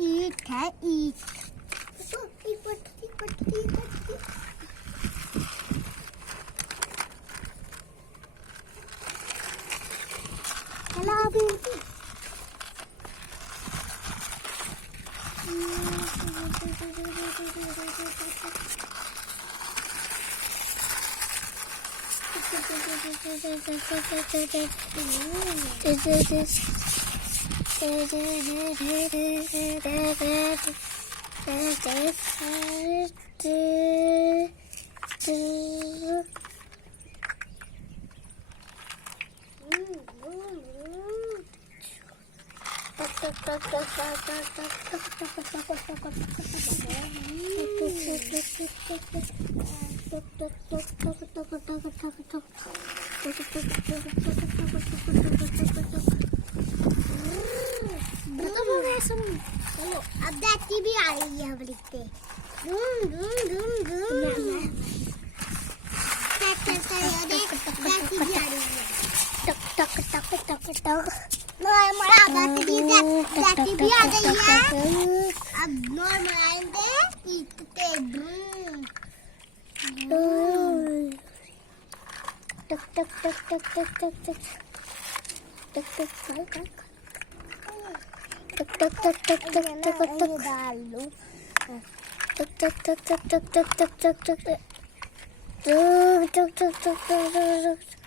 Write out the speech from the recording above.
eat, can eat. Hello, beauty. चलो अब दादी भी आ रही है हम लिखते दादी भी आ रही है टक टक टक टक टक दादी भी आ गई है अब नॉर्मल आएंगे इतने टक टक टक टक टक टक टक टक टक टक टक टक टक टक टक टक डाल लो टक टक टक टक टक टक टक टक टक टक टक टक टक